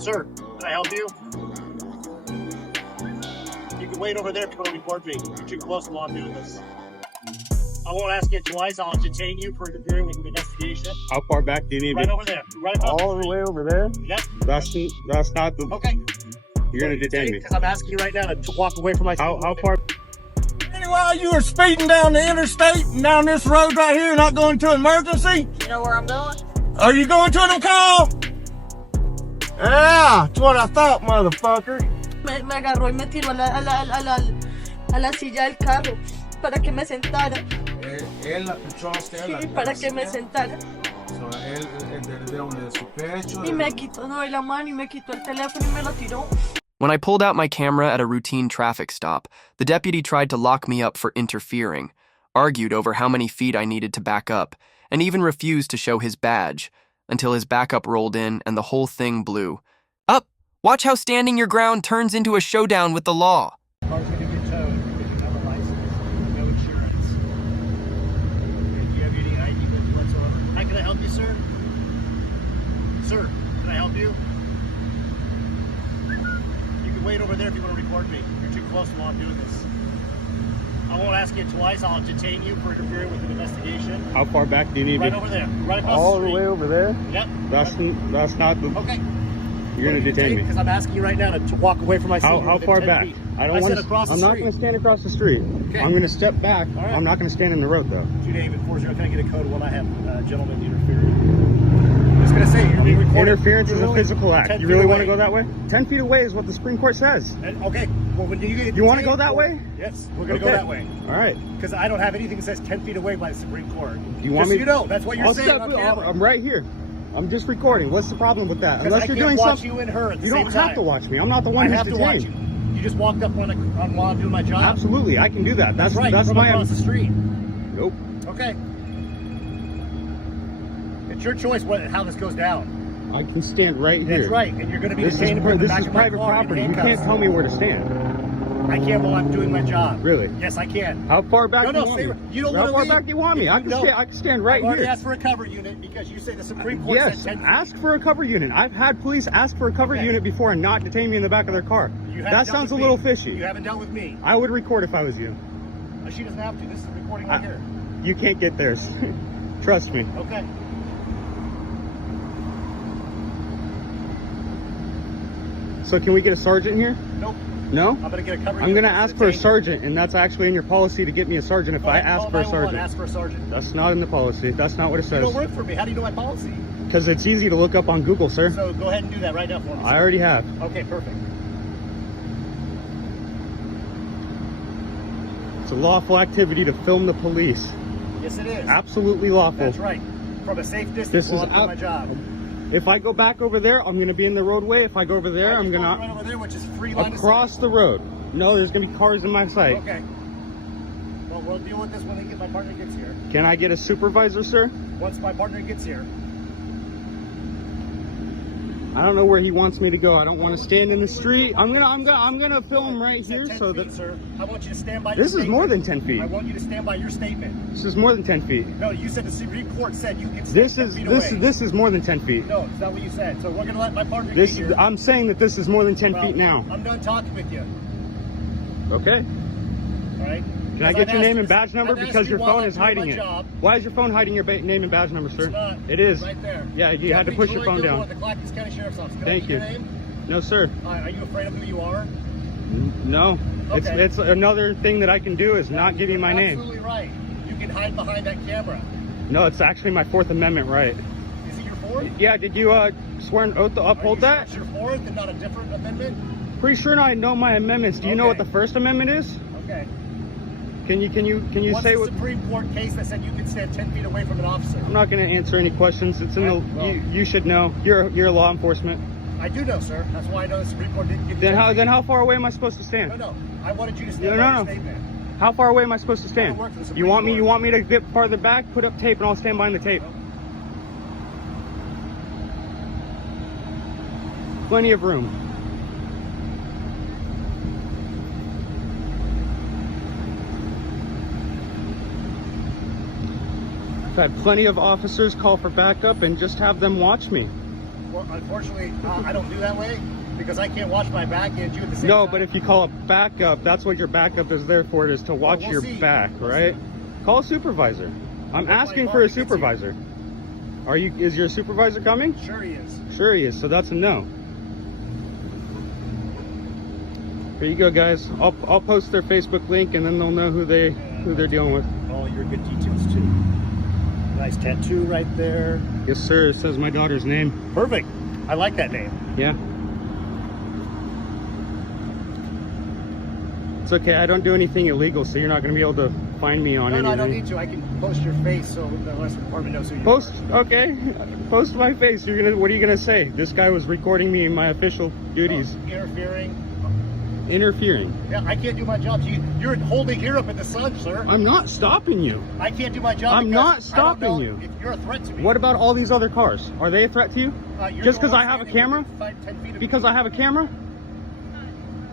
Sir, can I help you? You can wait over there if you want to report me. You're too close while I'm doing this. I won't ask you twice. I'll detain you for interfering with the investigation. How far back do you need Right me? over there. Right across All the way over there? Yep. That's not the... Okay. You're going to detain me. Because I'm asking you right now to walk away from my... How far... While you were speeding down the interstate and down this road right here, not going to emergency? You know where I'm going? Are you going to the call? Yeah, that's what I thought, motherfucker. Me agarró y me tiró a la silla del carro para que me sentara. Él la pichó a usted. Sí, para que me sentara. Él de donde de su pecho. Y me quitó la mano y me quitó el teléfono y me lo tiró. When I pulled out my camera at a routine traffic stop, the deputy tried to lock me up for interfering, argued over how many feet I needed to back up, and even refused to show his badge, until his backup rolled in and the whole thing blew. Up! Watch how standing your ground turns into a showdown with the law. Car's going to get towed if you have a license, no insurance. Do you have any ID with you whatsoever? How can I help you, sir? Sir, can I help you? You can wait over there if you want to report me. You're too close while I'm doing this. I won't ask you twice. I'll detain you for interfering with an investigation. How far back do you need me? Right over there. Right across All the the street. way over there? Yep. That's not the... Okay. You're going to detain me. Because I'm asking you right now to walk away from my seat. How far back? I don't want to. I'm not going to stand across the street. Okay. I'm going to step back. Right. I'm not going to stand in the road, though. 2 David 40. Can I get a code when I have gentlemen interfering? I was going to say, you're being recorded. Interference is a physical act. You really want to go that way? 10 feet away is what the Supreme Court says. Okay. Well, when you want to go that way? Yes, we're going to go that way. All right. Because I don't have anything that says 10 feet away by the Supreme Court. Do you want me? You know, that's what you're saying on camera. I'm right here. I'm just recording. What's the problem with that? Unless you're doing something. You and her at the same time. You don't have to watch me. I'm not the one who's detained. I have to watch you. You just walked up while I'm doing my job. Absolutely, I can do that. That's right. That's from my across the street. Nope. Okay. It's your choice how this goes down. I can stand right here. That's right, and you're going to be detained for the back of my car. This is private property. You can't tell me where to stand. I can while I'm doing my job. Really? Yes, I can. How far back do you want me? You don't want to How far back do you want me? I can stand right here. I already here. asked for a cover unit because you say the Supreme Court yes, said 10 feet. ask for a cover unit. I've had police ask for a cover unit before and not detain me in the back of their car. That sounds a little fishy. You haven't dealt with me. I would record if I was you. She doesn't have to. This is recording right here. You can't get theirs. Trust me. Okay. So can we get a sergeant here? Nope. No? I'm going to get a cover. I'm going to ask for a sergeant, and that's actually in your policy to get me a sergeant if I ask for a sergeant. Ask for a sergeant. That's not in the policy. That's not what it says. You don't work for me. How do you know my policy? Because it's easy to look up on Google, sir. So go ahead and do that right now for me. I already have. Okay, perfect. It's a lawful activity to film the police. Yes, it is. Absolutely lawful. That's right. From a safe distance while I'm doing my job. If I go back over there, I'm going to be in the roadway. If I go over there, I'm going to... Right over there, which is free line across the road. No, there's going to be cars in my sight. Okay. Well, we'll deal with this when my partner gets here. Can I get a supervisor, sir? Once my partner gets here. I don't know where he wants me to go. I don't want to stand in the street. I'm gonna film right here so that. Sir, I want you to stand by. This is more than 10 feet. I want you to stand by your statement. This is more than 10 feet. No, you said the Supreme Court said you can stand 10 feet away. This is more than 10 feet. No, it's not what you said. So we're gonna let my partner get here. I'm saying that this is more than 10 feet now. I'm done talking with you. Okay. All right. Can I get your name and badge number because your phone is hiding it? Why is your phone hiding your name and badge number, sir? It's not. It is. Right there. Yeah, you had to push your phone down. The Clackamas County Sheriff's Office. Thank you. No, sir. Are you afraid of who you are? No. Okay. It's another thing that I can do is not give you my name. Absolutely right. You can hide behind that camera. No, it's actually my Fourth Amendment right. Is it your fourth? Yeah. Did you swear an oath to uphold that? It's your fourth and not a different amendment? Pretty sure I know my amendments. Do you know what the First Amendment is? Okay. Can you What's say the what? Supreme Court case that said you can stand 10 feet away from an officer? I'm not going to answer any questions. It's in the. You should know. You're law enforcement. I do know, sir. That's why I know the Supreme Court didn't give you. Then how far away am I supposed to stand? No. I wanted you to stand by your statement. How far away am I supposed to stand? You want me to get farther back? Put up tape and I'll stand behind the tape. Plenty of room. I've had plenty of officers call for backup and just have them watch me. Well, unfortunately, I don't do that way because I can't watch my back and you at the same No, time. but if you call it backup, that's what your backup is there for, is to watch we'll your see. back, We'll right? see. Call a supervisor. I'm my asking car for a gets you. supervisor. Is your supervisor coming? Sure he is. Sure he is, so that's a no. Here you go, guys. I'll post their Facebook link and then they'll know who they're dealing with. All your good details too. Nice tattoo right there. Yes, sir. It says my daughter's name. Perfect. I like that name. Yeah. It's okay. I don't do anything illegal, so you're not going to be able to find me on No, anything. I don't need to. I can post your face so the rest of the department knows who you Post, are. okay. Post my face. What are you gonna say? This guy was recording me in my official duties. Interfering. Interfering. Yeah, I can't do my job. You're holding here up in the sun, sir. I'm not stopping you. I can't do my job. I'm because not I don't stopping know you. If you're a threat to me. What about all these other cars? Are they a threat to you? You're Just the because one I have a standing camera? within 10 feet of me. Because I have a camera?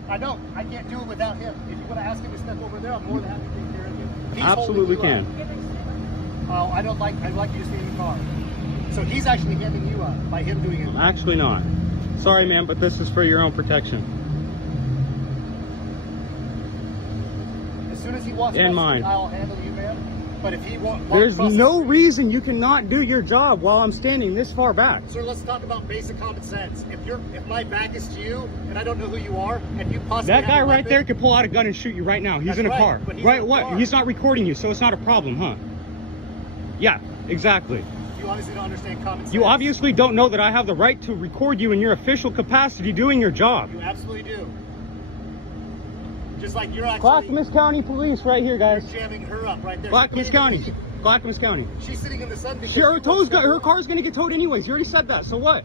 I don't. I can't do it without him. If you want to ask him to step over there, I'm more than happy to take care of you. He's Absolutely holding you can. up. Oh, I'd like you to stay in the car. So he's actually handing you up by him doing it. Actually not. Sorry, man, but this is for your own protection. As soon as he walks And across the mine. street, I'll handle you, man. But if he won't, There's no reason you cannot do your job while I'm standing this far back. Sir, let's talk about basic common sense. If my back is to you and I don't know who you are, and you possibly That have guy a right weapon, there could pull out a gun and shoot you right now. He's That's in a right, car. but he's Right? in a What? car. He's not recording you, so it's not a problem, huh? Yeah, exactly. You obviously don't understand common sense. You obviously don't know that I have the right to record you in your official capacity doing your job. You absolutely do. Just like you're actually Clackamas County Police right here, guys. jamming her up right there. Clackamas County. Clackamas County. She's sitting in the sun because Her car's gonna get towed anyways. You already said that, so what?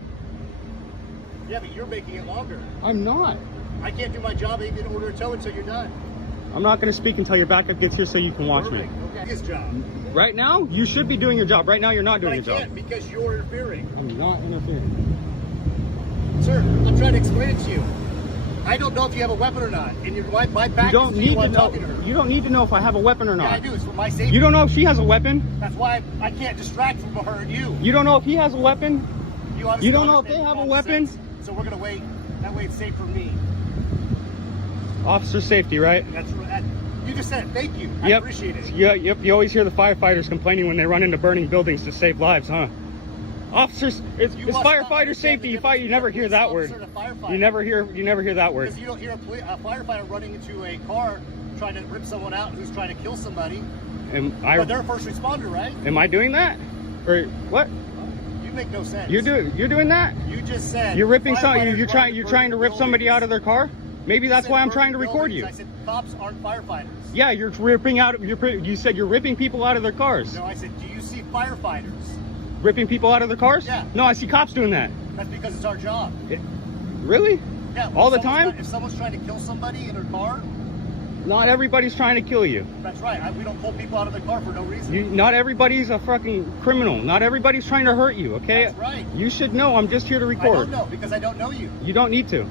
Yeah, but you're making it longer. I'm not. I can't do my job even in order to tow until you're done. I'm not gonna speak until your backup gets here so you can watch me. Perfect. Okay. His job. Right now, you should be doing your job. Right now, you're not But doing I your job. can't because you're interfering. I'm not interfering. Sir, I'm trying to explain it to you. I don't know if you have a weapon or not. And my back You don't is need you to while know. talking to her. You don't need to know if I have a weapon or Yeah, not. I do. It's for my safety. You don't know if she has a weapon. That's why I can't distract from her and you. You don't know if he has a weapon. obviously You don't know if understand they have a common weapon? sense, so we're gonna wait. That way it's safe for me. Officer safety, right? That's right. You just said it. Thank you. I Yep. appreciate it. Yeah, yep. You always hear the firefighters complaining when they run into burning buildings to save lives, huh? Officers, it's You must not firefighter understand safety. the You difference never between hear a that police word. officer and a firefighter. You never hear that word. Because you don't hear a firefighter running into a car trying to rip someone out who's trying to kill somebody. But they're a first responder, right? Am I doing that? Or what? You make no sense. You're doing that? You just said You're ripping firefighters you're running trying to rip burning somebody out of their car? Maybe that's said why I'm burning trying to record buildings. you. I said cops aren't firefighters. Yeah, you're ripping out. You said you're ripping people out of their cars. No, I said, do you see firefighters? Ripping people out of their cars? Yeah. No, I see cops doing that. That's because it's our job. Really? Yeah. All the time? If someone's trying to kill somebody in their car, Not everybody's trying to kill you. that's right. We don't pull people out of their car for no reason. Not everybody's a fucking criminal. Not everybody's trying to hurt you, okay? That's right. You should know I'm just here to I record. don't know because I don't know you. You don't need to.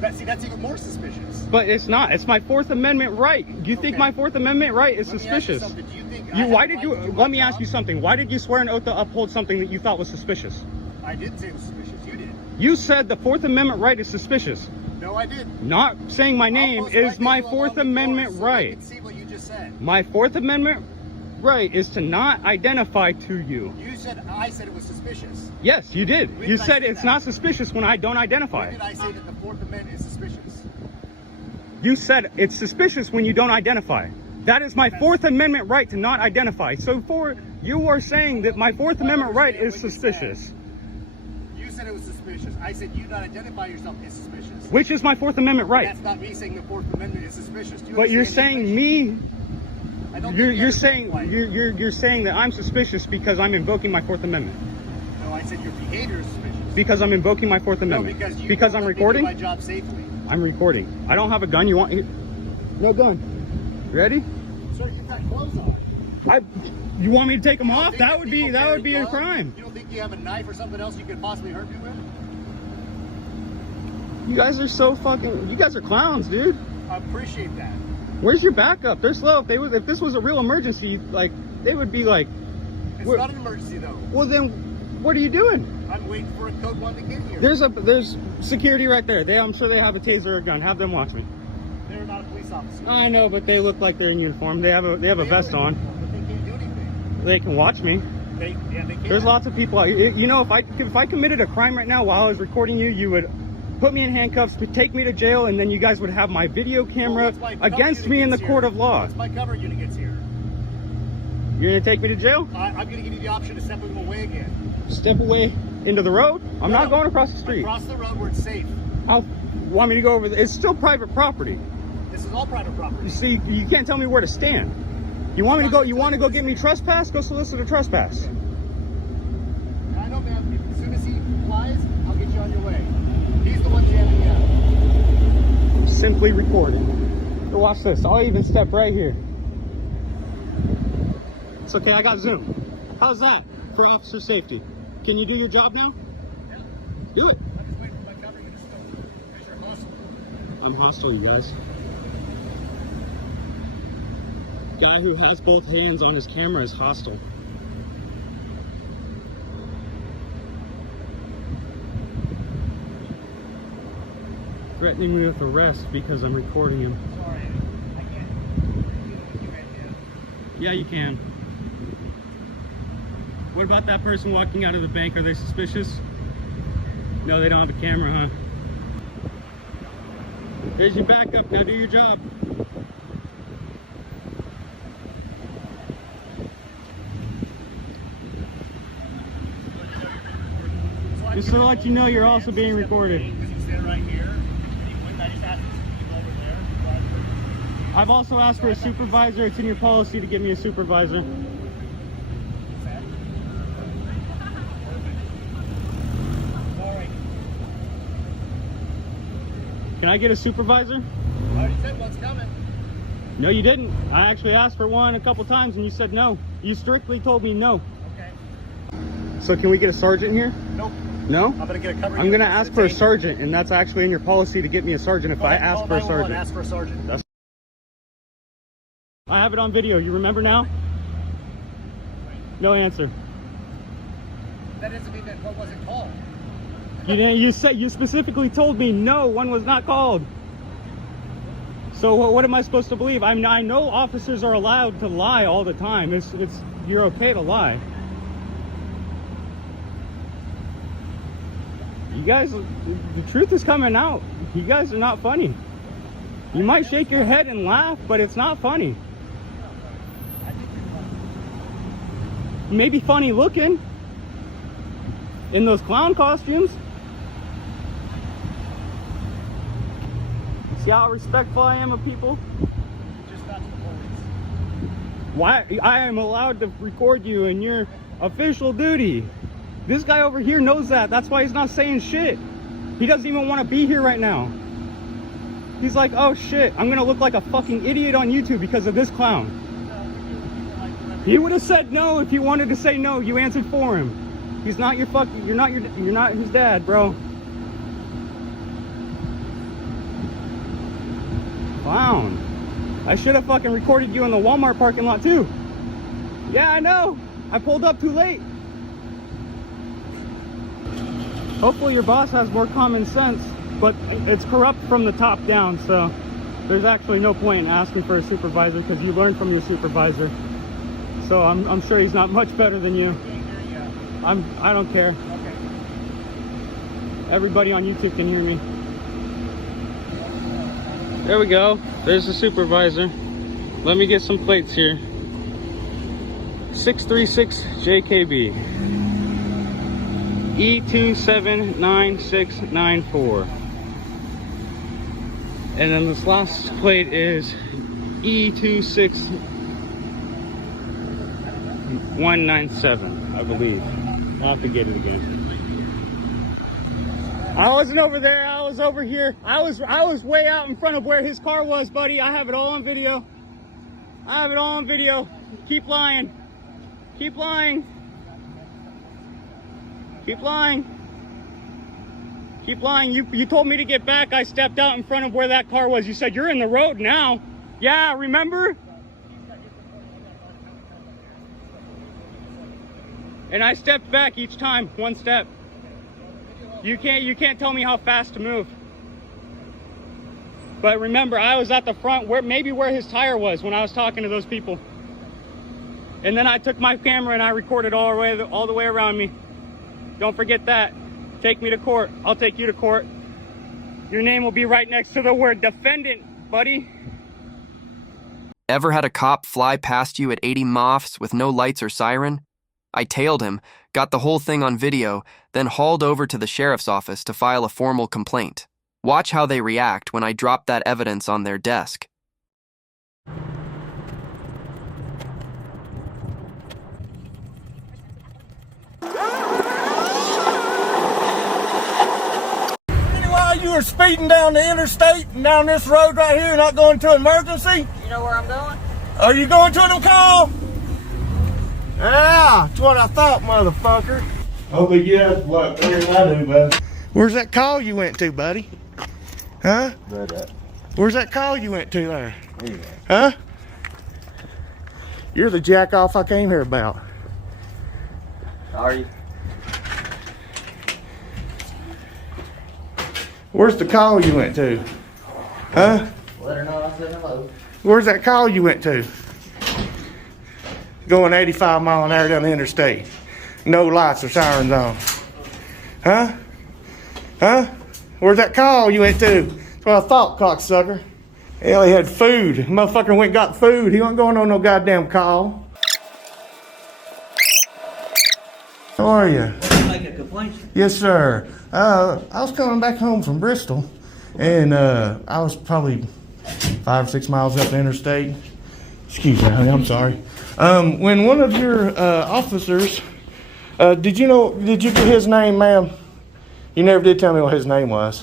That's even more suspicious. But it's not. It's my Fourth Amendment right. Do you think Okay. my Fourth Amendment right is Let me ask you suspicious? something. Do you think Why did you? Let me ask you something. Why did you swear an oath to uphold something that you thought was suspicious? I didn't say it was suspicious. You did. You said the Fourth Amendment right is suspicious. No, I didn't. Not saying my I'll name post is my video Fourth along with Amendment yours so right. you can see what you just said. My Fourth Amendment right is to not identify to you. I said it was suspicious. Yes, you did. When You did I said say it's that? not suspicious when I don't Why identify. did I say that the Fourth Amendment is suspicious? You said it's suspicious when you don't identify. That is my Fourth Amendment right to not identify. So you are saying that my Fourth Amendment right is suspicious. You said it was suspicious. I said you not identify yourself as suspicious. Which is my Fourth Amendment right. That's not me saying the Fourth Amendment is suspicious. Do you But you're understand saying the me. I don't think You're you saying understand why. you're saying that I'm suspicious because I'm invoking my Fourth Amendment. No, I said your behavior is suspicious. Because I'm invoking my Fourth No, Amendment. because I'm I'm recording. my job safely. I'm recording. I don't have a gun. You want? No gun. Ready? Sir, get that clothes on. You want me to take them You don't off? think That would be people that would be carry a guns? crime. You don't think you have a knife or something else you could possibly hurt me with? You guys are so fucking. You guys are clowns, dude. I appreciate that. Where's your backup? They're slow. If this was a real emergency, like they would be like. It's We're- not an emergency though. Well then, What are you doing? I'm waiting for a code 1 to get here. There's security right there. I'm sure they have a taser or a gun. Have them watch me. They're not a police officer. I know, but they look like they're in uniform. They have a vest on. But they can't do anything. They can watch me. They can. There's lots of people out here. You know, if I committed a crime right now while I was recording you, you would put me in handcuffs, take me to jail, and then you guys would have my video camera against me in the court of law. Once my cover unit gets here, you're gonna take me to jail? I'm gonna give you the option to step them away again. Step away into the road? I'm not going across the street. Across the road where it's safe. How want me to go over there? It's still private property. This is all private property. You see, you can't tell me where to stand. You want me to go? You want to go get me trespass? Go solicit a trespass. I know, man. As soon as he flies, I'll get you on your way. He's the one jamming you up. Simply recording. So watch this. I'll even step right here. It's okay. I got Zoom. How's that for officer safety? Can you do your job now? Yeah. Do it. I'm just waiting for my cover unit to stop. Because you're hostile. I'm hostile, you guys. Guy who has both hands on his camera is hostile. Threatening me with arrest because I'm recording him. Sorry. I can't. Yeah, you can. What about that person walking out of the bank? Are they suspicious? No, they don't have a camera, huh? Here's your backup. Now do your job. Just to let you know, you're also being recorded. Because you stand right here, and he wouldn't. I just asked him to keep over there. I've also asked for a supervisor. It's in your policy to give me a supervisor. Can I get a supervisor? I already said one's coming. No, you didn't. I actually asked for one a couple times and you said no. You strictly told me no. Okay. So can we get a sergeant here? Nope. No? I'm gonna get a cover. I'm gonna ask for a sergeant, and that's actually in your policy to get me a sergeant if I ask for a sergeant. Ask for a sergeant. That's I have it on video. You remember now? No answer. That doesn't mean that what wasn't called. You didn't. You specifically told me no, one was not called. So what am I supposed to believe? I know officers are allowed to lie all the time. You're okay to lie. You guys, the truth is coming out. You guys are not funny. You might shake your head and laugh, but it's not funny. Maybe funny looking in those clown costumes. See how respectful I am of people? Just not to the police. Why? I am allowed to record you in your official duty. This guy over here knows that. That's why he's not saying shit. He doesn't even want to be here right now. He's like, oh shit, I'm gonna look like a fucking idiot on YouTube because of this clown. He would have said no if you wanted to say no. You answered for him. He's not your fucking. You're not his dad, bro. Clown. I should have fucking recorded you in the Walmart parking lot too. Yeah, I know. I pulled up too late. Hopefully your boss has more common sense, but it's corrupt from the top down, so there's actually no point in asking for a supervisor because you learned from your supervisor. So I'm sure he's not much better than you. I don't care. Okay. Everybody on YouTube can hear me. There we go. There's the supervisor. Let me get some plates here. 636 JKB. E279694. And then this last plate is E26197, I believe. I'll have to get it again. I wasn't over there, I was over here. I was way out in front of where his car was, buddy. I have it all on video. I have it all on video. Keep lying. Keep lying. Keep lying. Keep lying. You told me to get back. I stepped out in front of where that car was. You said you're in the road now. Yeah, remember? And I stepped back each time, one step. You can't tell me how fast to move. But remember, I was at the front, maybe where his tire was when I was talking to those people. And then I took my camera and I recorded all the way around me. Don't forget that. Take me to court. I'll take you to court. Your name will be right next to the word defendant, buddy. Ever had a cop fly past you at 80 MOFs with no lights or siren? I tailed him, got the whole thing on video, then hauled over to the sheriff's office to file a formal complaint. Watch how they react when I drop that evidence on their desk. While you were speeding down the interstate and down this road right here, not going to emergency? You know where I'm going? Are you going to an call? Yeah, that's what I thought, motherfucker. Oh, but yeah, what better than I do, bud. Where's that call you went to, buddy? Huh? Where's that call you went to there? Huh? You're the jack off I came here about. Are you? Where's the call you went to? Huh? Let her know I said hello. Where's that call you went to? Going 85 mile an hour down the interstate. No lights or sirens on. Huh? Huh? Where's that call you went to? That's what I thought, cocksucker. Hell, he had food. Motherfucker went and got food. He wasn't going on no goddamn call. How are you? Make a complaint. Yes, sir. I was coming back home from Bristol, and I was probably 5 or 6 miles up the interstate. Excuse me, honey, I'm sorry. When one of your officers, did you get his name, ma'am? You never did tell me what his name was.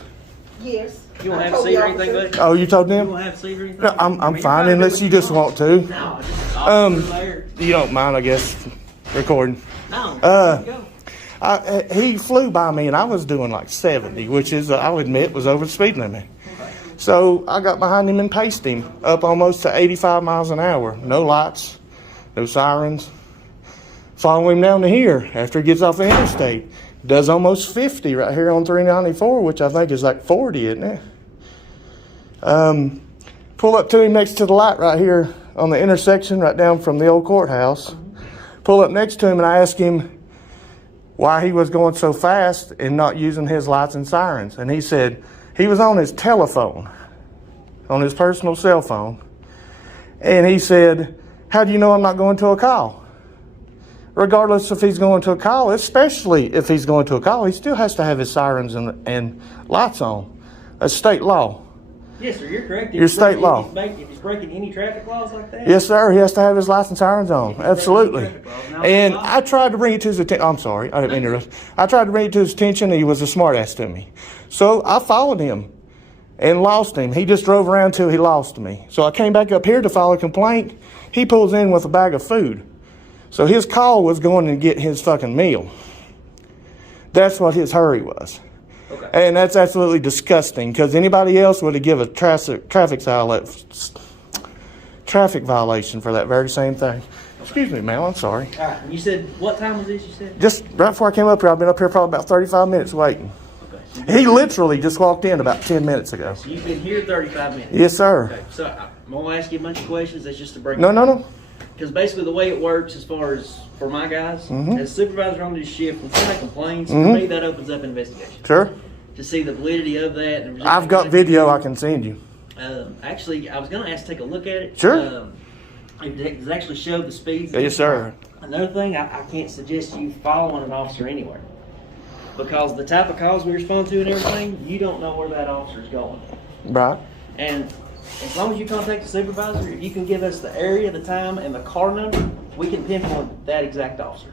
Yes. You won't have to see or anything, buddy? Oh, you told them? You won't have to see or anything? No, I'm fine unless you just want to. No, just You don't mind, I guess, recording. No, He flew by me and I was doing like 70, which is, I'll admit, was over the speed limit. So I got behind him and paced him up almost to 85 miles an hour. No lights, no sirens. Follow him down to here after he gets off the interstate. Does almost 50 right here on 394, which I think is like 40, isn't it? Pull up to him next to the light right here on the intersection right down from the old courthouse. Pull up next to him and I ask him why he was going so fast and not using his lights and sirens. And he said he was on his telephone, on his personal cell phone. And he said, how do you know I'm not going to a call? Regardless if he's going to a call, especially if he's going to a call, he still has to have his sirens and lights on. That's state law. Yes, sir, you're correct. Your state law. If he's breaking any traffic laws like that? Yes, sir. He has to have his lights and sirens on. Absolutely. And I tried to bring it to his attention. I'm sorry. I didn't mean to interrupt. I tried to bring it to his attention, and he was a smartass to me. So I followed him and lost him. He just drove around till he lost me. So I came back up here to file a complaint. He pulls in with a bag of food. So his call was going to get his fucking meal. That's what his hurry was. Okay. And that's absolutely disgusting because anybody else would have given a traffic violation for that very same thing. Excuse me, ma'am. I'm sorry. All right. You said, what time was this, you said? Just right before I came up here, I've been up here probably about 35 minutes waiting. Okay. He literally just walked in about 10 minutes ago. So you've been here 35 minutes? Yes, sir. Okay. So I'm going to ask you a bunch of questions. That's just to break No. Because basically the way it works as far as for my guys, as supervisor on this shift, when somebody complains, for me that opens up an investigation. Sure. To see the validity of that. And I've got video I can send you. Actually, I was going to ask to take a look at it. Sure. It actually showed the speeds. Yes, sir. Another thing, I can't suggest you following an officer anywhere. Because the type of calls we respond to and everything, you don't know where that officer's going. Right. And as long as you contact the supervisor, if you can give us the area, the time, and the car number, we can pinpoint that exact officer.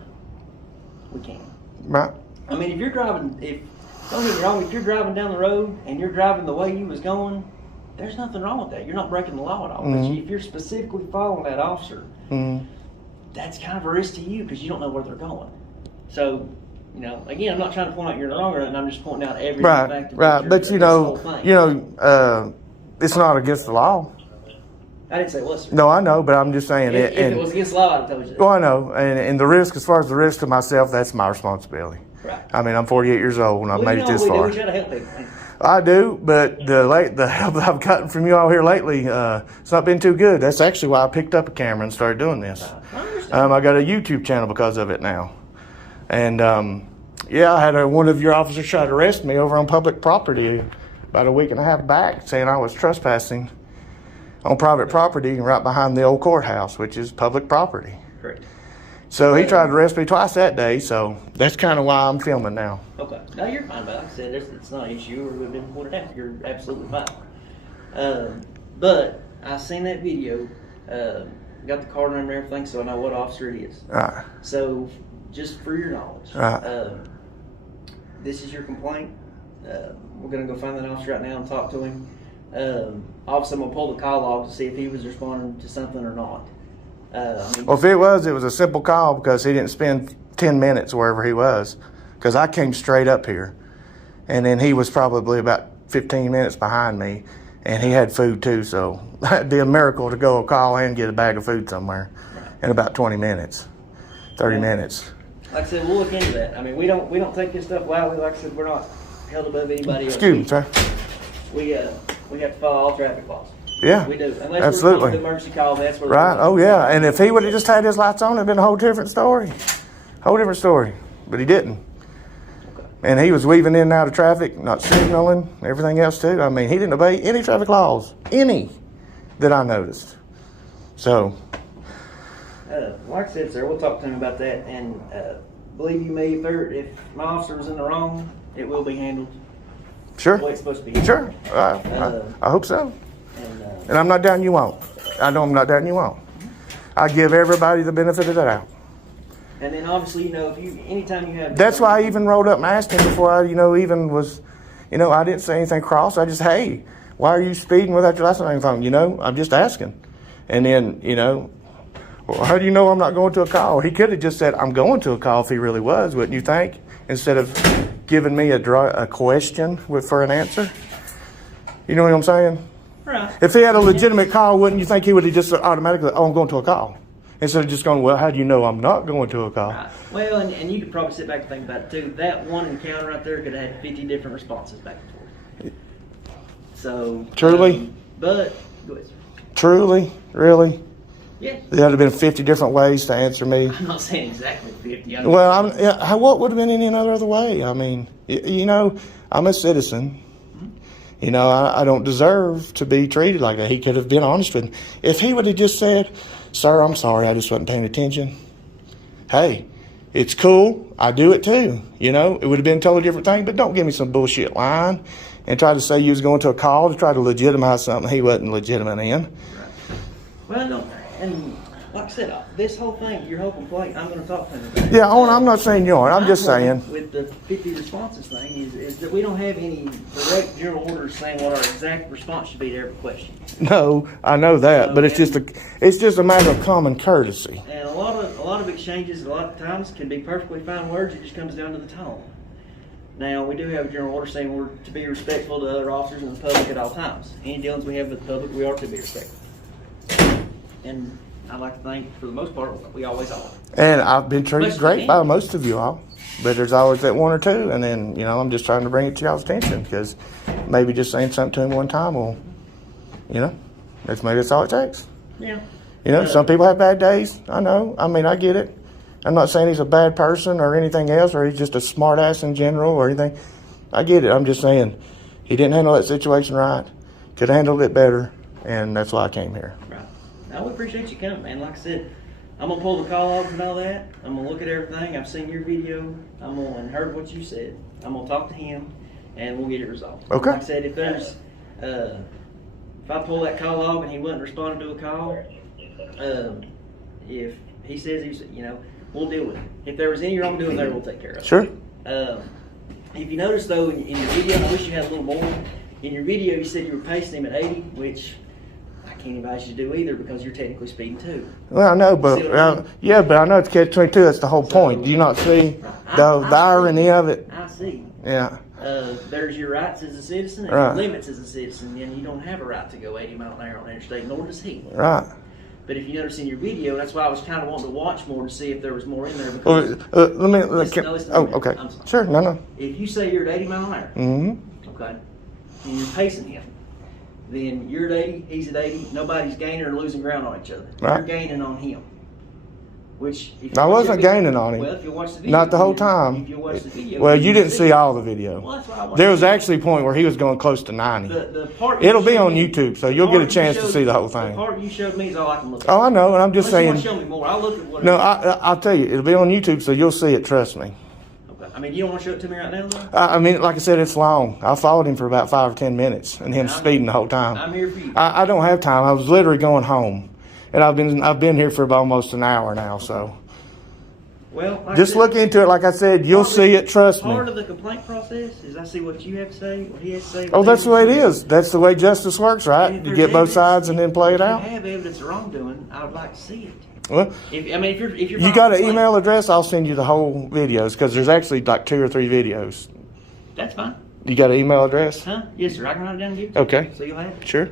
We can. Right. I mean, if you're driving, don't get me wrong, if you're driving down the road and you're driving the way you was going, there's nothing wrong with that. You're not breaking the law at all. But if you're specifically following that officer, that's kind of a risk to you because you don't know where they're going. So, again, I'm not trying to point out you're wrong or nothing. I'm just pointing out every fact. Right. But it's not against the law. I didn't say it was, sir. No, I know, but I'm just saying If it was against the law, I'd have told you that. Well, I know, and the risk, as far as the risk to myself, that's my responsibility. Right. I mean, I'm 48 years old and I've Well, made you it know this what we far. do. We try to help people. I do, but the help that I've gotten from you all here lately, it's not been too good. That's actually why I picked up a camera and started doing this. I understand. I got a YouTube channel because of it now. And, yeah, I had one of your officers try to arrest me over on public property about a week and a half back, saying I was trespassing on private property right behind the old courthouse, which is public property. Correct. So he tried to arrest me twice that day, so that's kind of why I'm filming now. Okay. No, you're fine, but like I said, it's not an issue or it would have been pointed out. You're absolutely fine. But I seen that video, got the card number and everything, so I know what officer it is. Right. So, just for your knowledge, Right. this is your complaint. We're going to go find that officer right now and talk to him. Obviously, I'm going to pull the call log to see if he was responding to something or not. Well, if it was a simple call because he didn't spend 10 minutes wherever he was. Because I came straight up here. And then he was probably about 15 minutes behind me. And he had food too, so that'd be a miracle to go a call and get a bag of food somewhere in about 20 minutes, 30 minutes. Like I said, we'll look into that. I mean, we don't take this stuff lightly. Like I said, we're not held above anybody else. Excuse me, sir. We have to follow all traffic laws. Yeah, We do. Unless absolutely. we're calling the emergency call, that's where Right, oh yeah. And if he would have just had his lights on, it'd been a whole different story. Whole different story. But he didn't. And he was weaving in and out of traffic, not signaling, everything else too. I mean, he didn't obey any traffic laws, any that I noticed. So. Like I said, sir, we'll talk to him about that. And believe you me, if my officer was in the wrong, it will be handled Sure. the way it's supposed to be. Sure. I hope so. And I'm not doubting you won't. I know I'm not doubting you won't. I give everybody the benefit of the doubt. And then obviously, anytime you have. That's why I even rolled up and asked him before I, even was, I didn't say anything cross. I just, hey, why are you speeding without your license or anything? I'm just asking. And then, well, how do you know I'm not going to a call? He could have just said, I'm going to a call if he really was, wouldn't you think? Instead of giving me a question for an answer. You know what I'm saying? Right. If he had a legitimate call, wouldn't you think he would have just automatically, I'm going to a call? Instead of just going, well, how do you know I'm not going to a call? Right. Well, and you could probably sit back and think about it too. That one encounter right there could have had 50 different responses back and forth. So. Truly? But, go ahead, sir. Truly? Really? Yeah. There would have been 50 different ways to answer me. I'm not saying exactly 50. Well, what would have been any other way? I mean, I'm a citizen. I don't deserve to be treated like that. He could have been honest with me. If he would have just said, sir, I'm sorry, I just wasn't paying attention. Hey, it's cool. I do it too. It would have been a totally different thing, but don't give me some bullshit line and try to say you was going to a call to try to legitimize something he wasn't legitimate in. Right. Well, no, and like I said, this whole thing, your whole complaint, I'm going to talk to him about it. Yeah, I'm not saying you aren't. I'm just saying. With the 50 responses thing is that we don't have any direct general orders saying what our exact response should be to every question. No, I know that, but it's just a matter of common courtesy. And a lot of exchanges, a lot of times, can be perfectly fine words. It just comes down to the tone. Now, we do have a general order saying we're to be respectful to other officers and the public at all times. Any dealings we have with the public, we are to be respectful. And I'd like to think, for the most part, we always are. And I've been treated great by most of you all. But there's always that one or two. And then, I'm just trying to bring it to y'all's attention. Because maybe just saying something to him one time will, maybe that's all it takes. Yeah. Some people have bad days. I know. I mean, I get it. I'm not saying he's a bad person or anything else, or he's just a smart ass in general or anything. I get it. I'm just saying he didn't handle that situation right. Could have handled it better. And that's why I came here. Right. I would appreciate you coming, man. Like I said, I'm going to pull the call logs and all that. I'm going to look at everything. I've seen your video. I'm going to heard what you said. I'm going to talk to him, and we'll get it resolved. Okay. Like I said, if there's, if I pull that call log and he wasn't responding to a call, if he says we'll deal with it. If there was any wrongdoing there, we'll take care of it. Sure. If you notice, though, in your video, I wish you had a little more. In your video, you said you were pacing him at 80, which I can't advise you to do either because you're technically speeding too. Well, I know, but but I know it's catch-22. That's the whole point. Do you not see the irony of it? I see. Yeah. there's your rights as a citizen and Right. your limits as a citizen, and you don't have a right to go 80 miles an hour on the interstate, nor does he. Right. But if you notice in your video, that's why I was kind of wanting to watch more to see if there was more in there. Well, Because let me. Listen, no, listen to Oh, me. okay. I'm sorry. Sure. No. If you say you're at 80 miles an hour, Mm-hmm. okay, and you're pacing him, then you're at 80, he's at 80, nobody's gaining or losing ground on each other. Right. You're gaining on him. Which, if you I watch wasn't the video- gaining on him. Well, if you watch the video, Not the whole then- time. If you watch the video, Well, then you didn't see it. all the video. Well, that's why I watched There was the video. actually a point where he was going close to 90. The part It'll you be showed on me- YouTube, so the you'll get a part you chance to showed see me- the whole thing. The part you showed me is all I can look at. Oh, I know, and I'm just Unless you want saying. to show me more. I'll look at what. No, I'll tell you, it'll be on YouTube, so you'll see it. Trust me. Okay. I mean, you don't want to show it to me right now, though? I mean, like I said, it's long. I followed him for about 5 or 10 minutes, and him speeding the whole time. I'm here for you. I don't have time. I was literally going home, and I've been here for about almost an hour now. So Well, like I just said, look into it. Like I said, you'll see it. Trust me. Part of the complaint process is I see what you have to say, what he has to say. Oh, what that's they the way it have to say. is. That's the way justice works, right? And if You there's get both evidence- sides and then play it out. If you have evidence of wrongdoing, I would like to see it. Well, If you're you filing got a an complaint, email address? I'll send you the whole videos because there's actually like 2 or 3 videos. That's fine. You got an email address? Huh? Yes, sir. I can write it down and give it to Okay. you. So you'll have it. Sure.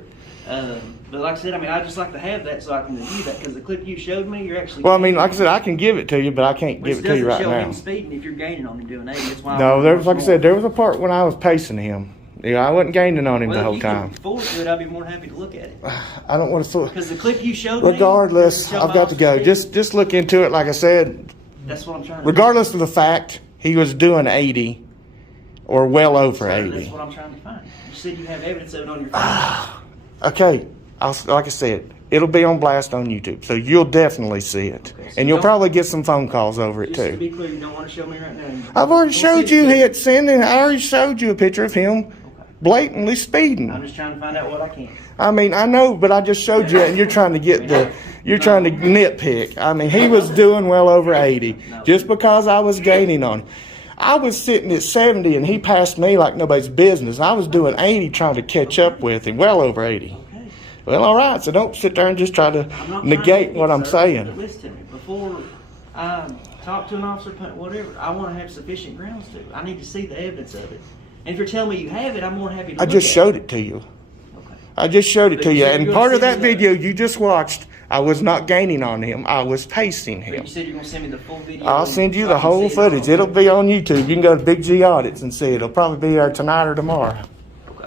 But like I said, I mean, I just like to have that so I can review that because the clip you showed me, you're actually. Well, I mean, like I said, I can give it to you, but I can't give it to you right Which doesn't show now. him speeding if you're gaining on him doing 80. That's why. No, there was, like I said, there was a part when I was pacing him. Yeah, I wasn't gaining on him the whole time. If you can forward to it, I'd be more than happy to look at it. I don't want to. Because the clip you showed me. Regardless, showed I've my got to go. officer Just look into it. Like I said, That's what I'm trying to regardless of the fact he was doing 80 or well over do. 80. That's what I'm trying to find. You said you have evidence of it on your phone. Okay, like I said, it'll be on blast on YouTube, so you'll definitely see it, Okay, so and you you'll don't- probably get some phone calls over it Just to too. be clear, you don't want to show me right now. I've already Don't showed see you it. hit sending. I already showed you a picture of him blatantly speeding. I'm just trying to find out what I can. I mean, I know, but I just showed you, and you're trying to you're trying to nitpick. I mean, he was doing well over 80 just because I was gaining on him. I was sitting at 70, and he passed me like nobody's business. I was doing 80 trying to catch up with him, well over 80. Okay. Well, all right, so don't sit there and just try to I'm not negate trying to what I'm sir, saying. but listen to me. Before I talk to an officer, whatever, I want to have sufficient grounds to. I need to see the evidence of it. And if you're telling me you have it, I'm more than happy to I look just at showed it to you. Okay. I just showed it But to you you, said and you're part gonna of that send me the- video you just watched, I was not gaining on him. I was pacing But him. you said you're going to send me the full video. I'll send you so I the can whole see it all. footage. It'll be on YouTube. You can go to Big G Audits and see it. It'll probably be there tonight or tomorrow. Okay.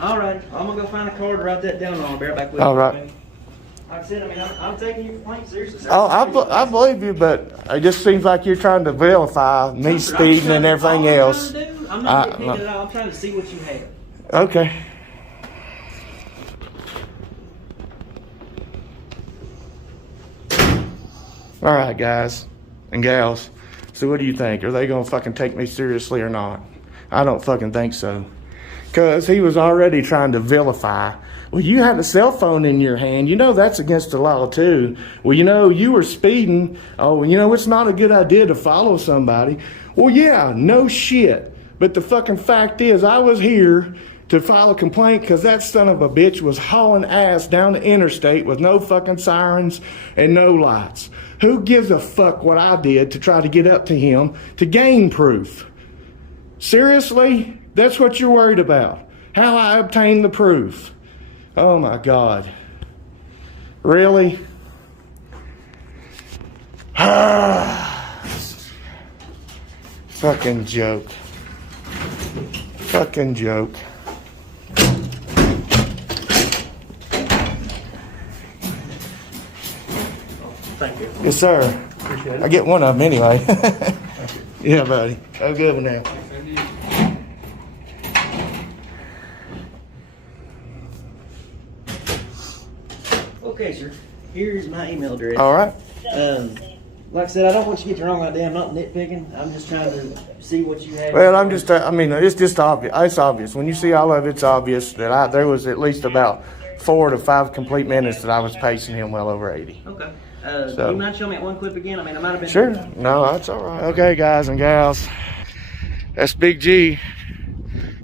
All right. I'm going to go find a card, write that down, and I'll bear back with All you. right. okay? Like I said, I mean, I'm taking your complaint seriously, sir. Oh, I believe you, but it just seems like you're trying to vilify me Sir, I'm speeding trying and to- everything all I'm else. trying to do, I'm not I- nitpicking at all. I'm trying to see what you have. Okay. All right, guys and gals. So what do you think? Are they going to fucking take me seriously or not? I don't fucking think so. Because he was already trying to vilify. Well, you had a cell phone in your hand. You know that's against the law, too. Well, you know, you were speeding. Oh, you know, it's not a good idea to follow somebody. Well, yeah, no shit. But the fucking fact is, I was here to file a complaint because that son of a bitch was hauling ass down the interstate with no fucking sirens and no lights. Who gives a fuck what I did to try to get up to him to gain proof? Seriously? That's what you're worried about? How I obtained the proof? Oh my God. Really? Fucking joke. Fucking joke. Thank you. Yes, sir. Appreciate it. I get one of them anyway. Yeah, buddy. Have a good one now. Okay, sir. Here's my email address. All right. Like I said, I don't want you to get the wrong idea. I'm not nitpicking. I'm just trying to see what you have. Well, I'm just, I mean, it's just obvious. It's obvious. When you see all of it, it's obvious that there was at least about 4 to 5 complete minutes that I was pacing him well over 80. Okay. So- Do you mind showing me that one clip again? I mean, I might have been. Sure. No, that's all right. Okay, guys and gals. That's Big G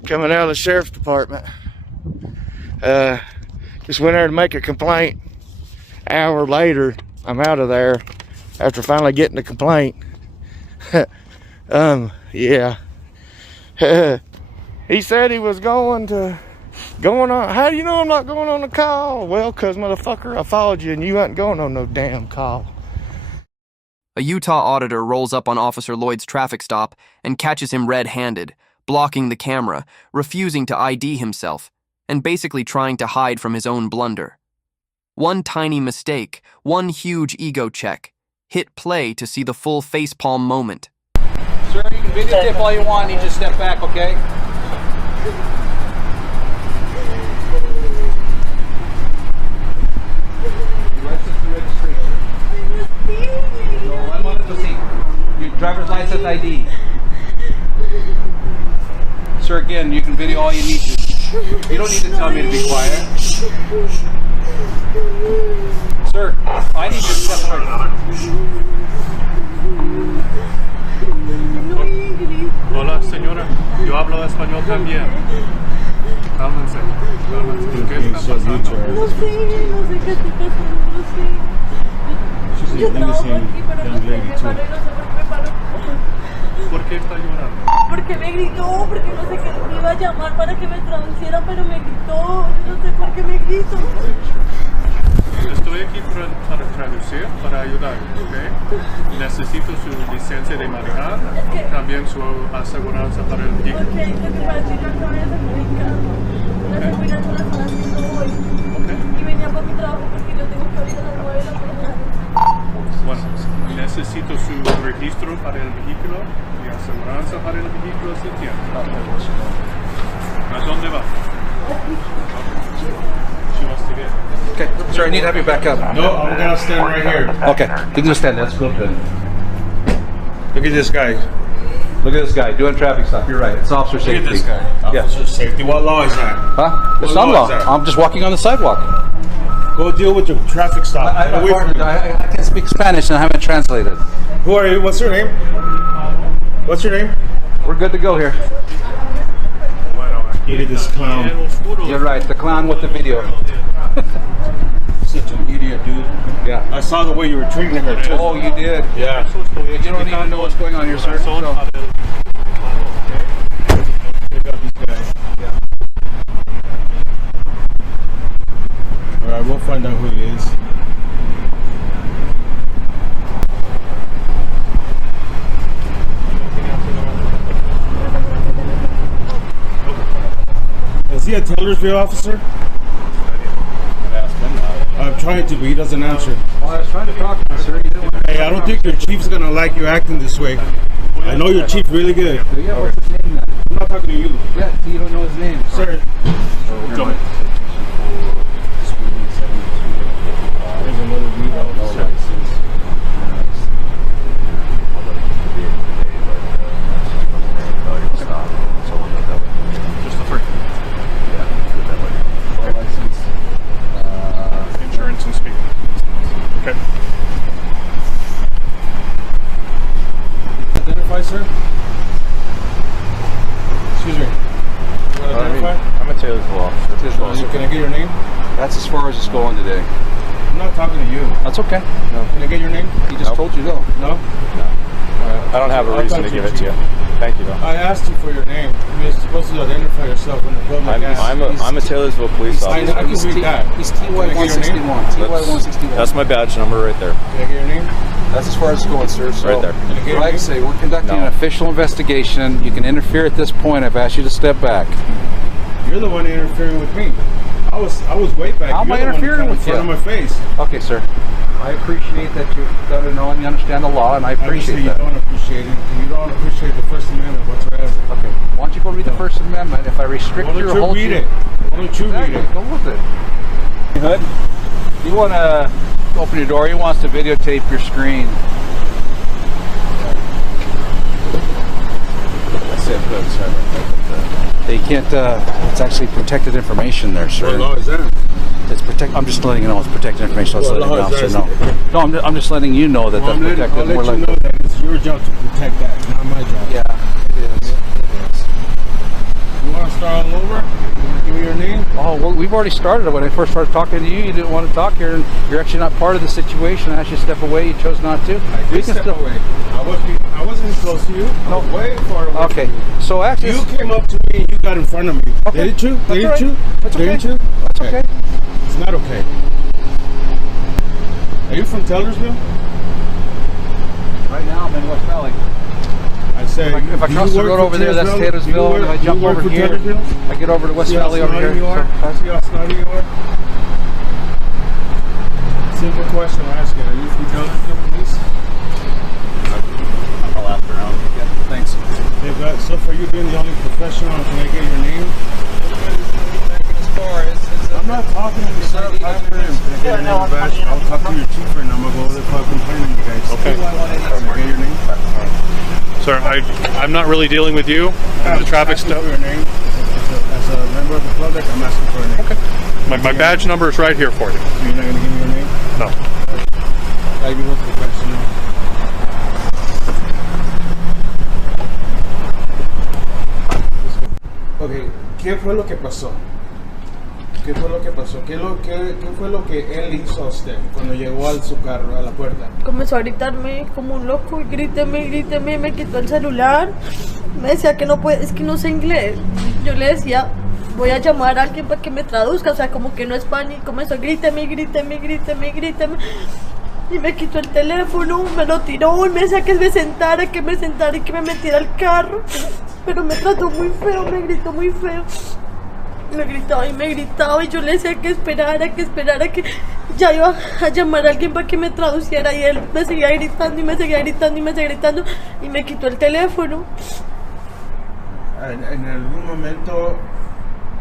coming out of the sheriff's department. Just went there to make a complaint. Hour later, I'm out of there after finally getting the complaint. Yeah. He said he was going on. How do you know I'm not going on a call? Well, cause motherfucker, I followed you and you ain't going on no damn call. A Utah auditor rolls up on Officer Lloyd's traffic stop and catches him red-handed, blocking the camera, refusing to ID himself, and basically trying to hide from his own blunder. One tiny mistake, one huge ego check. Hit play to see the full facepalm moment. Sir, you can videotape all you want. You just step back, okay? License to registration. No, I'm on the seat. Your driver's license ID. Sir, again, you can video all you need to. You don't need to tell me to be quiet. Sir, I need you to step away. Hola, señora. Yo hablo español también. Cálmense. ¿Qué está pasando? No sé qué está pasando, no sé. Yo trabajo aquí, pero no sé, me paré, no sé por qué me paró. ¿Por qué está llorando? Porque me gritó, porque no sé qué, me iba a llamar para que me traduciera, pero me gritó, no sé por qué me gritó. Estoy aquí para traducir, para ayudar, ¿ok? Necesito su licencia de manejar, también su aseguranza para el vehículo. Ok, que te voy a decir, yo acabé de sacar el carro. La aseguranza la están haciendo hoy. Okay. Y venía para mi trabajo porque yo tengo que abrir a las 9 de la mañana. Bueno, necesito su registro para el vehículo y aseguranza para el vehículo, ¿se entiende? ¿A dónde va? She wants to get. Okay, sir, I need to have you back up. No, I'm gonna stand right here. Okay, you can stand. That's good. Look at this guy. Look at this guy doing traffic stop. You're right. It's officer Look safety. at this guy. Yeah. Officer safety. What law is that? Huh? It's What not law law. is that? I'm just walking on the sidewalk. Go deal with your traffic stop. Get away from me. I can't speak Spanish and I haven't translated. Who are you? What's your name? What's your name? We're good to go here. Look at this clown. You're right. The clown with the video. Such an idiot, dude. Yeah. I saw the way you were treating her too. Oh, you did. Yeah. You don't even know what's going on here, sir. So, Look at this guy. yeah. Alright, we'll find out who he is. Is he a Taylorsville officer? I'm trying to, but he doesn't answer. Well, I was trying to talk to you, sir. You didn't want to. Hey, I don't think your chief's gonna like you acting this way. I know your chief really good. Yeah, what's his name then? I'm not talking to you. Yeah, you don't know his name. Sir. Go ahead. There's another lead officer. Just the first. License. Insurance and speed. Okay. Identify, sir? Excuse me. You want to identify? I'm a Taylorsville officer. Can I get your name? That's as far as it's going today. I'm not talking to you. That's okay. Can I get your name? He just told you no. No? I don't have a reason to give it to you. Thank you, though. I asked you for your name. You're supposed to identify yourself in the public. I'm a Taylorsville police I officer. can read that. He's Can I get your name? TY161. TY161. That's my badge number right there. Can I get your name? That's as far as it's going, sir. So, Right there. Can I get your like I name? say, we're conducting No. an official investigation. You can interfere at this point. I've asked you to step back. You're the one interfering with me. I was way back. How am I You're the one interfering with in front you? of my face. Okay, sir. I appreciate that you've got to know and you understand the law, and I appreciate Obviously, that. you don't appreciate it. And you don't appreciate the First Amendment whatsoever. Okay. Why don't you go read the First Amendment? If I restrict Why you or don't you hold read you... it? Why don't you read Exactly. it? Go with it. Hood, you want to open your door? He wants to videotape your screen. That's it. Good. Sorry. They can't. It's actually protected information there, sir. What law is that? It's protect. I'm just letting you know it's protected information. So What letting law the is officer that? know. No, I'm just letting you know that Well, that's protected. I'll let More you like know that it's your job to protect that, not my job. yeah, it is. You want to start all over? You want to give me your name? Oh, well, we've already started. When I first started talking to you, you didn't want to talk here, and you're actually not part of the situation. I asked you to step away. You chose not to. I did step away. I was wasn't close to you. I was way far away. Okay, so actually, You came up to me and you got in front of me. Okay. Didn't you? That's Didn't all you? right. That's Didn't okay. you? That's okay. It's not okay. Are you from Taylorsville? Right now I'm in West Valley. I said, If I cross the road over there, that's Taylorsville, and if I jump over here, I get over to West Valley over here. You are? See how snotty you are? Simple question I'm asking. Are you from Taylorsville Police? I'll ask around. Yeah, thanks. Hey, but so far you being the only professional, can I get your name? I'm not talking to you, sir. I'm talking to him. Can I get your name, badge? I'll talk to your chief right now. I'm going to go over there and complain to you guys. Okay. Can I get your name? Sir, I'm not really dealing with you. The traffic asking stuff. for your name. As a member of the public, I'm asking for a name. Okay. My badge number is right here for you. You're not going to give me your name? No. Gotta be more professional. Ok, ¿qué fue lo que pasó? ¿Qué fue lo que pasó? ¿Qué fue lo que él hizo a usted cuando llegó a su carro, a la puerta? Comenzó a gritarme como un loco y gríteme, me quitó el celular. Me decía que no puede, es que no sé inglés. Yo le decía, voy a llamar a alguien para que me traduzca, o sea, como que no es español. Comenzó a gríteme. Y me quitó el teléfono, me lo tiró y me decía que me sentara y que me metiera al carro. Pero me trató muy feo, me gritó muy feo. Me gritaba y yo le decía que esperara, que ya iba a llamar a alguien para que me traduciera y él me seguía gritando y me quitó el teléfono. En algún momento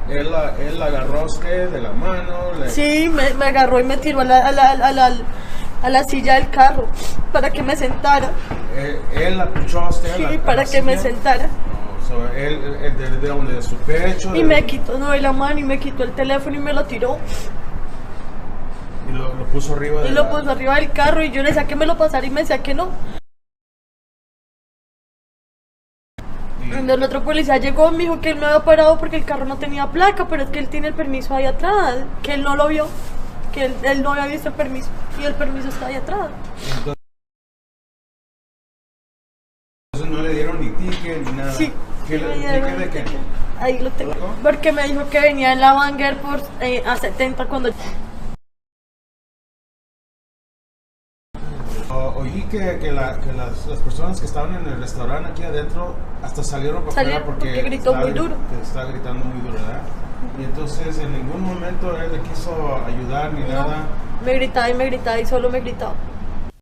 él agarró a usted de la mano. Sí, me agarró y me tiró a la silla del carro para que me sentara. Él la puchó a usted. Sí, para que me sentara. So, él de su pecho. Y me quitó de la mano y me quitó el teléfono y me lo tiró. Y lo puso arriba puso arriba del carro y yo le decía que me lo pasara y me decía que no. Cuando el otro policía llegó, me dijo que él me había parado porque el carro no tenía placa, pero es que él tiene el permiso ahí atrás, que él no lo vio, que él no había visto el permiso y el permiso está ahí atrás. Entonces no le dieron ni ticket ni nada. Sí. ¿Qué le dieron de qué? Ahí lo tengo. Porque me dijo que venía en la Banger por a 70 cuando... Oí que las personas que estaban en el restaurante aquí adentro hasta salieron para afuera porque gritó muy duro. Que estaba gritando muy duro, ¿verdad? Y entonces en ningún momento él le quiso ayudar ni nada. Me gritaba y solo me gritaba.